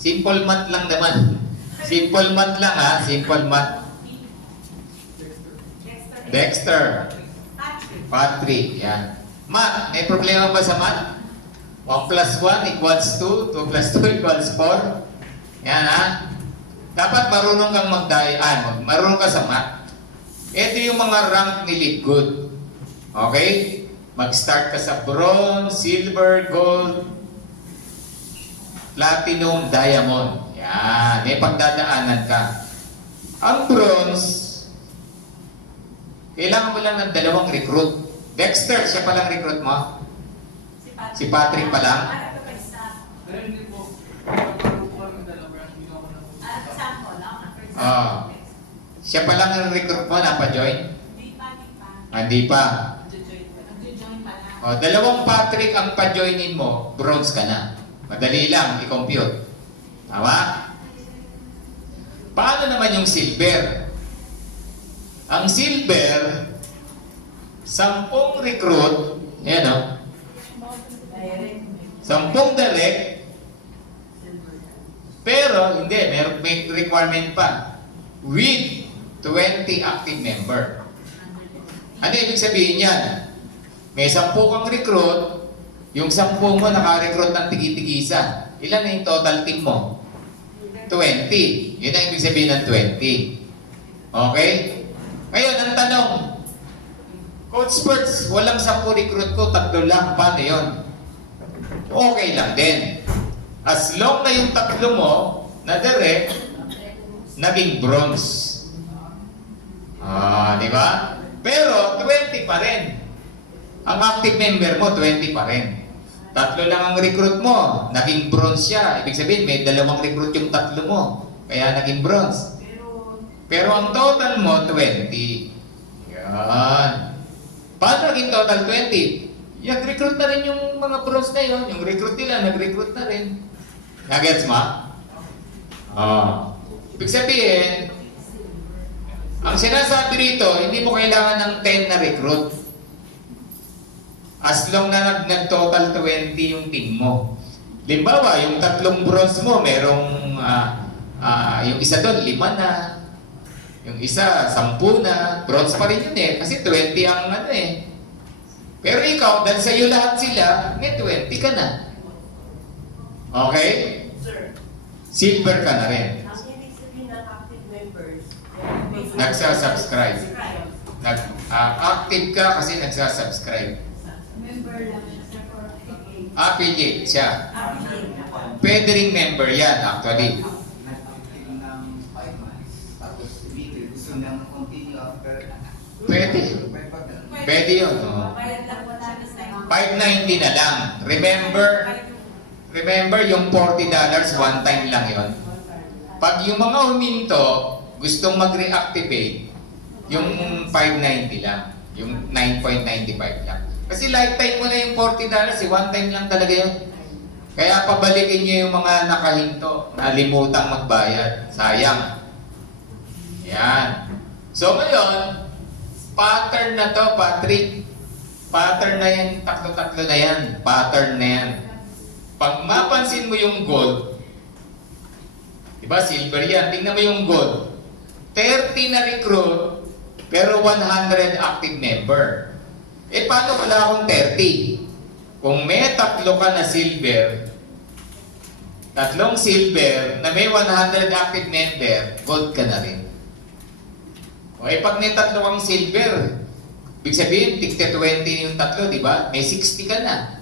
Simple math lang naman. Simple math lang ha, simple math. Dexter. Patrick, yan. Math, may problema ba sa math? 1 plus 1 equals 2, 2 plus 2 equals 4. Yan ha. Dapat marunong kang marunong ka sa math. Ito yung mga rank ni Lidgood. Okay? Mag-start ka sa bronze, silver, gold, platinum, diamond. Yan. May pagdadaanan ka. Ang bronze, kailangan mo lang ng 2 recruit. Dexter, siya palang recruit mo? Si Patrick pa lang? Siya pa lang ang recruit mo, napa-join? Hindi pa. 2 Patrick ang pa-joinin mo, bronze ka na. Madali lang, i-compute. Tama? Paano naman yung silver? Ang silver, 10 recruit, yan o. 10 direct, pero hindi, may requirement pa. With 20 active member. Ano ibig sabihin yan? May 10 kang recruit, yung 10 mo naka-recruit ng tigi-tigisa. Ilan na yung total team mo? 20. Yun ang ibig sabihin ng 20. Okay? Ngayon, ang tanong, Coach Spurts, walang 10 recruit ko, 3 lang. Paano yun? Okay lang din. As long na yung 3 mo na direct, naging bronze. Di ba? Pero 20 pa rin. Ang active member mo, 20 pa rin. 3 lang ang recruit mo, naging bronze siya. Ibig sabihin, may 2 recruit yung 3 mo. Kaya naging bronze. Pero ang total mo, 20. Yan. Paano naging total 20? Nag-recruit na rin yung mga bronze na yun. Yung recruit nila, nag-recruit na rin. Nagets ma? Ibig sabihin, ang sinasabi rito, hindi mo kailangan ng 10 na recruit. As long na nag-total 20 yung team mo. Limbawa, yung 3 bronze mo, merong, yung isa doon, 5 na. Yung isa, 10 na. Bronze pa rin yun eh, kasi 20 ang ano eh. Pero ikaw, dahil sa'yo lahat sila, may 20 ka na. Okay? Sir. Silver ka na rin. Ang ibig sabihin ng active members, Nagsasubscribe. Active ka kasi nagsasubscribe. member lang siya sa affiliate. Affiliate siya. Affiliate ako. Pwede ring member yan actually. Nag-active ng 5 months. Tapos gusto nang continue after. Pwede. Pwede yun. Oh. Bayad lang po namin sa 590 na lang. Remember yung $40 one time lang yon. Pag yung mga huminto, gustong mag-reactivate, yung 590 lang. Yung 9.95 lang. Kasi lifetime mo na yung $40, one time lang talaga yun. Kaya pabalikin nyo yung mga nakahinto, nalimutang magbayad. Sayang. Yan. So ngayon, pattern na to, Patrick. Pattern na yan, tatlo-tatlo na yan. Pattern na yan. Pag mapansin mo yung gold, diba silver yan, tingnan mo yung gold. 30 na recruit, pero 100 active member. Eh paano wala akong 30? Kung may 3 ka na silver, 3 silver na may 100 active member, gold ka na rin. O eh pag may 3 kang silver, ibig sabihin, tigte 20 yung 3, di ba? May 60 ka na.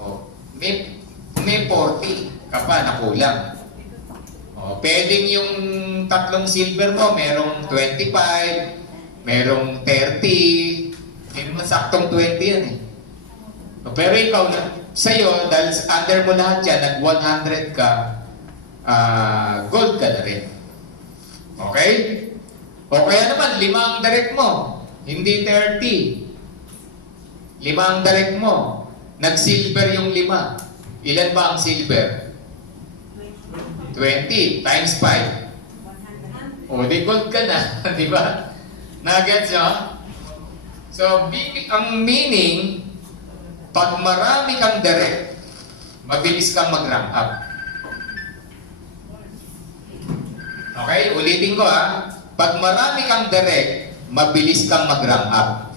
O, may 40 ka pa na kulang. O, pwedeng yung 3 silver mo, merong 25, merong 30, hindi naman saktong 20 yan eh. O, pero ikaw, sa'yo, dahil under mo lahat yan, nag 100 ka, gold ka na rin. Okay? O kaya naman, 5 ang direct mo, hindi 30. 5 ang direct mo, nag-silver yung 5. Ilan ba ang silver? 20 times 5. O, di gold ka na, di ba? Nagets nyo? So, ang meaning, pag marami kang direct, mabilis kang mag-rank up. Okay, ulitin ko ha. Pag marami kang direct, mabilis kang mag-rank up.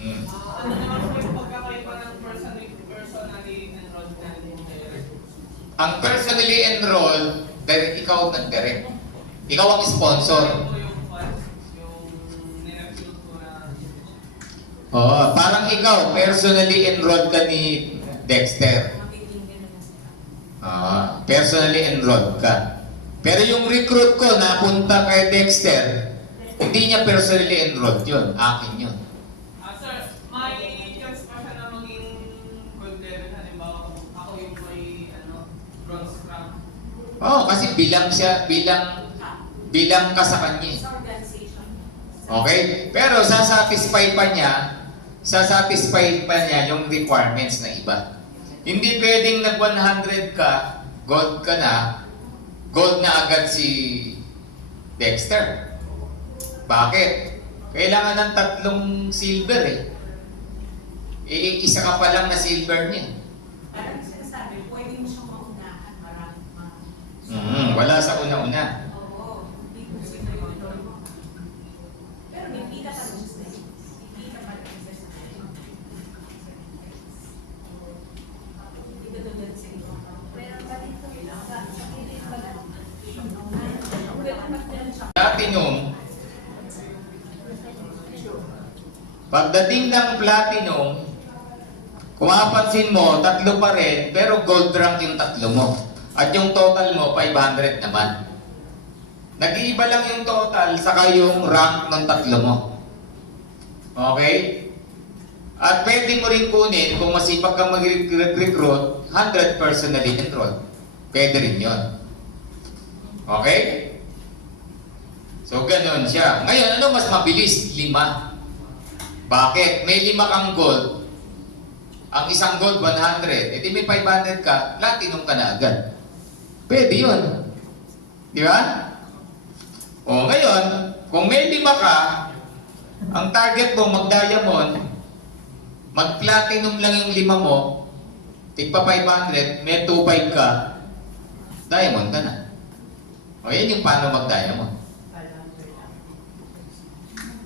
Hmm. Ano naman po yung pagkakaiba ng personally enrolled na direct? Ang personally enrolled, ikaw nag-direct. Ikaw ang sponsor. Ano po yung funds, yung nirefute ko na Oo, parang ikaw, personally enrolled ka ni Dexter. Personally enrolled ka. Pero yung recruit ko napunta kay Dexter, hindi niya personally enrolled yun. Akin yun. Sir, may chance pa siya na maging gold level. Halimbawa, ako yung may bronze rank. Oo, kasi bilang siya, bilang ka sa kanya. Sa organization. Okay? Pero sasatisfy pa niya yung requirements na iba. Hindi pwedeng nag 100 ka, gold ka na, gold na agad si Dexter. Bakit? Kailangan ng 3 silver eh. Isa ka pa lang na silver niya. Parang sinasabi, pwede mo siyang maunahan. Maraming Wala sa una-una. Oo. Hindi ko sila yun. Pero hindi ka pa rin siya. Hindi ka pa rin siya. Hindi ka doon sa iyo. Pero bakit ito sa pilit pa lang? Platinum, pagdating ng platinum, kung mapapansin mo, 3 pa rin, pero gold rank yung 3 mo. At yung total mo, 500 naman. Nag-iiba lang yung total, saka yung rank ng 3 mo. Okay? At pwede mo rin kunin, kung masipag kang mag-recruit, 100 personally enrolled. Pwede rin yun. Okay? So, ganun siya. Ngayon, ano mas mabilis? 5. Bakit? May 5 kang gold. Ang isang gold, 100. E di may 500 ka, platinum ka na agad. Pwede yun. Di ba? O, ngayon, kung may 5 ka, ang target mo mag-diamond, mag-platinum lang yung 5 mo, tigpa 500, may 2.5 ka, diamond ka na. O, yun yung paano mag-diamond.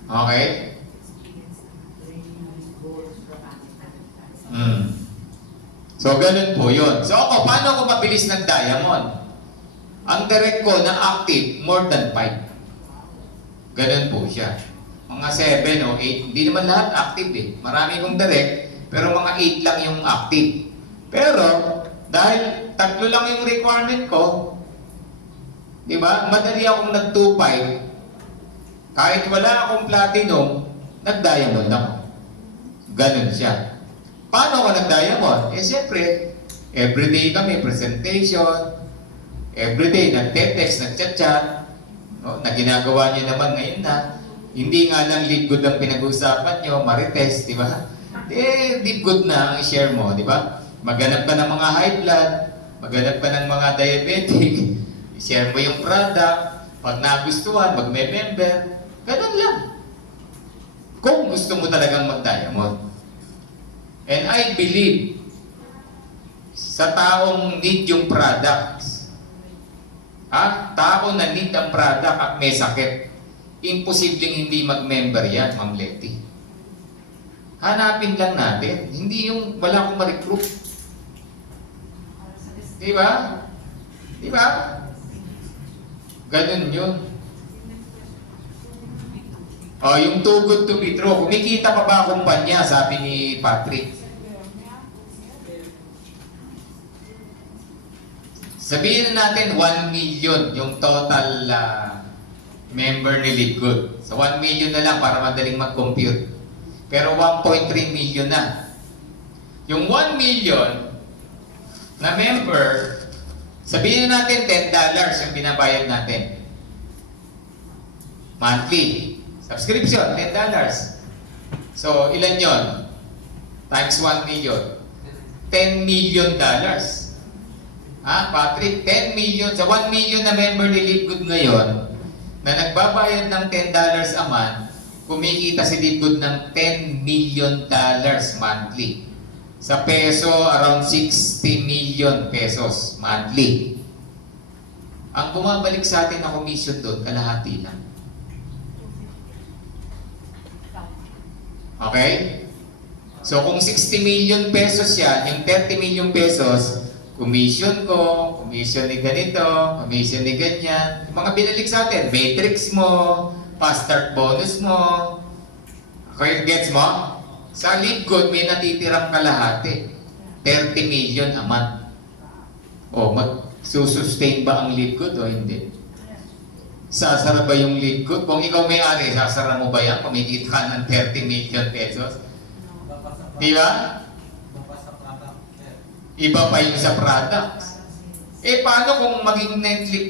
Okay? So, ganun po yun. So, ako, paano ako mabilis ng diamond? Ang direct ko na active, more than 5. Ganun po siya. Mga 7 o 8, hindi naman lahat active eh. Marami kong direct, pero mga 8 lang yung active. Pero, dahil 3 lang yung requirement ko, di ba? Madali akong nag-2.5. Kahit wala akong platinum, nag-diamond ako. Ganun siya. Paano ako nag-diamond? Eh, siyempre, everyday kami, presentation, everyday, nag-text, nag-chat-chat, no, na ginagawa niyo naman ngayon na, hindi nga lang lead good ang pinag-uusapan niyo, marites, di ba? Eh, lead good na ang i-share mo, di ba? Maghanap ka ng mga high blood, maghanap ka ng mga diabetic, i-share mo yung product, pag nagustuhan, magme-member, ganun lang. Kung gusto mo talagang mag-diamond. And I believe sa taong need yung products, tao na need ang product at may sakit, imposibleng hindi mag-member yan, Ma'am Letty. Hanapin lang natin, hindi yung wala akong ma-recruit. Di ba? Di ba? Ganun yun. Oh, yung too good to be true. Kumikita pa ba ang kumpanya, sabi ni Patrick. Sabihin na natin 1 million yung total member ni Lidgood. So 1 million na lang para madaling mag-compute. Pero 1.3 million na. Yung 1 million na member, sabihin na natin $10 yung binabayad natin. Monthly. Subscription, $10. So, ilan yon? Times 1 million. $10 million. Patrick, 10 million. Sa 1 million na member ni Lidgood ngayon, na nagbabayad ng $10 a month, kumikita si Lidgood ng $10 million monthly. Sa peso, around 60 million pesos monthly. Ang bumabalik sa atin na commission doon, kalahati lang. Okay? So kung 60 million pesos yan, yung 30 million pesos, commission ko, commission ni ganito, commission ni ganyan. Yung mga binalik sa atin, matrix mo, fast start bonus mo. Okay, gets mo? Sa lead code, may natitirang kalahati. 30 million a month. O, magsusustain ba ang lead code o hindi? Sasara ba yung lead code? Kung ikaw may-ari, sasara mo ba yan? Kumikita ka ng 30 million pesos? Di ba? Iba pa yung sa products. Eh, paano kung maging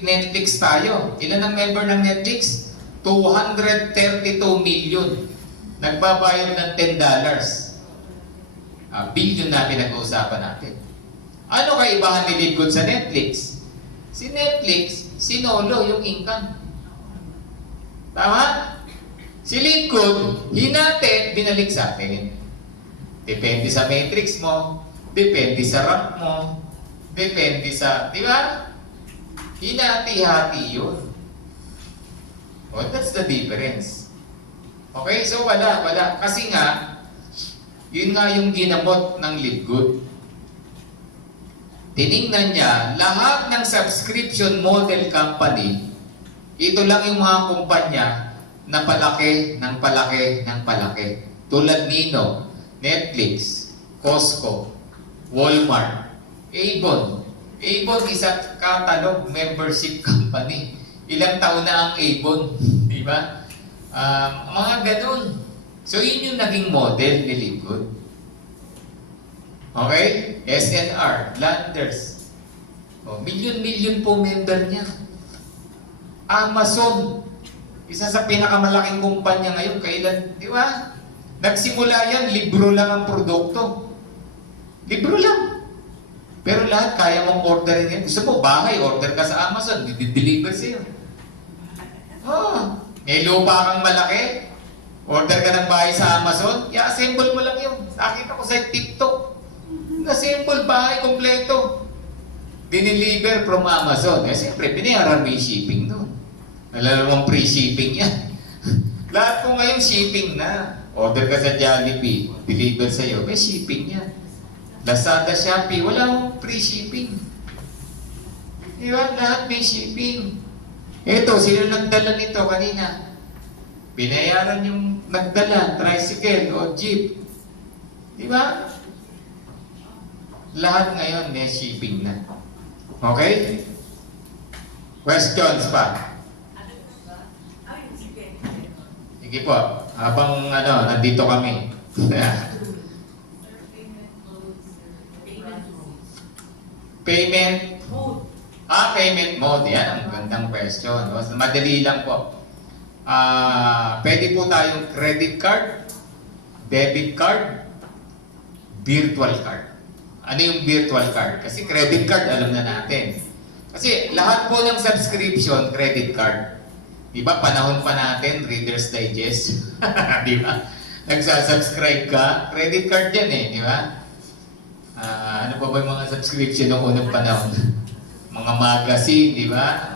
Netflix tayo? Ilan ang member ng Netflix? 232 million. Nagbabayad ng $10. Billion na pinag-uusapan natin. Ano kaibahan ni Lidgood sa Netflix? Si Netflix, sinolo yung income. Tama? Si Lidgood, hinati, binalik sa atin. Depende sa matrix mo, depende sa rank mo, depende sa, di ba? Hinati-hati yun. Oh, that's the difference. Okay, so wala. Kasi nga, yun nga yung ginamot ng Lidgood. Tiningnan niya, lahat ng subscription model company, ito lang yung mga kumpanya na palaki, ng palaki, ng palaki. Tulad nino, Netflix, Costco, Walmart, Avon. Avon is a catalog membership company. Ilang taon na ang Avon, di ba? Mga ganun. So, yun yung naging model ni Lidgood. Okay? SNR, Landers. Million-million po member niya. Amazon, isa sa pinakamalaking kumpanya ngayon. Kailan, di ba? Nagsimula yan, libro lang ang produkto. Libro lang. Pero lahat kaya mong orderin yan. Gusto mo, bahay, order ka sa Amazon, di-deliver sa'yo. May lupa kang malaki, order ka ng bahay sa Amazon, i-assemble mo lang yun. Nakita ko sa TikTok. Assemble bahay kompleto. Dineliver from Amazon. Eh, siyempre, binayaran mo yung shipping doon. Nalalawang free shipping yan. Lahat po ngayon shipping na. Order ka sa Jollibee, deliver sa'yo, may shipping yan. Lazada, Shopee, wala mong free shipping. Di ba? Lahat may shipping. Ito, sino nagdala nito kanina? Binayaran yung nagdala, tricycle o jeep. Di ba? Lahat ngayon may shipping na. Okay? Questions pa? Sige po. Habang nandito kami. Payment mode. Payment mode. Yan ang gandang question. Madali lang po. Pwede po tayong credit card, debit card, virtual card. Ano yung virtual card? Kasi credit card, alam na natin. Kasi lahat po ng subscription, credit card. Di ba, panahon pa natin, Reader's Digest. Di ba? Nagsasubscribe ka, credit card yan eh, di ba? Ano pa ba yung mga subscription ng unang panahon? Mga magazine, di ba?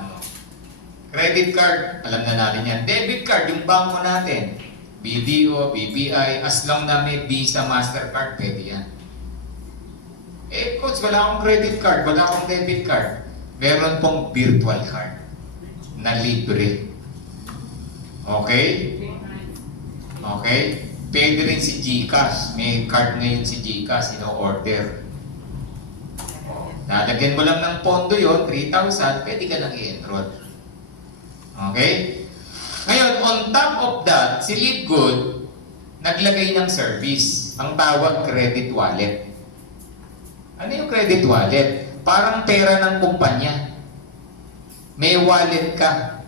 Credit card, alam na natin yan. Debit card, yung bangko natin. BDO, BPI, as long na may Visa, Mastercard, pwede yan. Eh, coach, wala akong credit card, wala akong debit card. Meron pong virtual card na libre. Okay? Okay? Pwede rin si GCash. May card ngayon si GCash, ino-order. Lalagyan mo lang ng pondo yon 3,000, pwede ka nang i-enroll. Okay? Ngayon, on top of that, si Lidgood naglagay ng service. Ang tawag credit wallet. Ano yung credit wallet? Parang pera ng kumpanya. May wallet ka.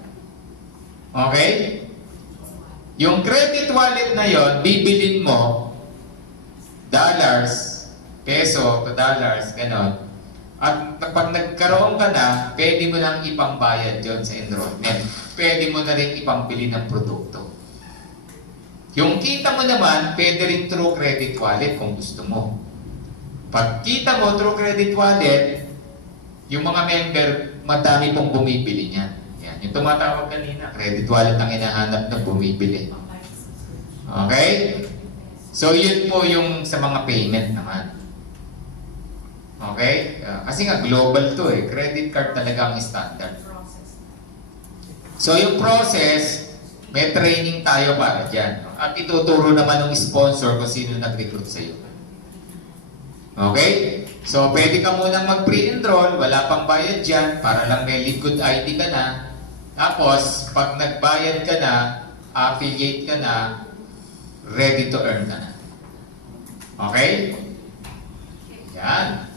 Okay? Yung credit wallet na yon, bibilin mo dollars, peso to dollars, ganon. At pag nagkaroon ka na, pwede mo nang ipambayad yon sa enrollment. Pwede mo na rin ipambili ng produkto. Yung kita mo naman, pwede rin through credit wallet kung gusto mo. Pag kita mo through credit wallet, yung mga member, madami pong bumibili niyan. Yan, yung tumatawag kanina, credit wallet ang hinahanap na bumibili. Okay? So, yun po yung sa mga payment naman. Okay? Kasi nga, global to eh. Credit card talaga ang standard. So, yung process, may training tayo para dyan. At ituturo naman ng sponsor kung sino nag-recruit sa'yo. Okay? So, pwede ka munang mag-pre-enroll, wala pang bayad dyan, para lang may Liquid ID ka na. Tapos, pag nagbayad ka na, affiliate ka na, ready to earn ka na. Okay? Yan.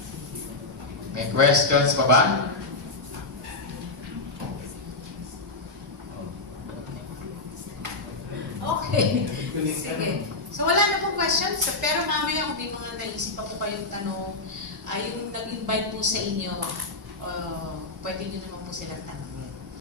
May questions pa ba? Okay. Sige. So wala na pong questions, pero mamaya kung may mga naisip pa po kayong tanong, ay yung nag-invite po sa inyo, pwede nyo naman po silang tanong.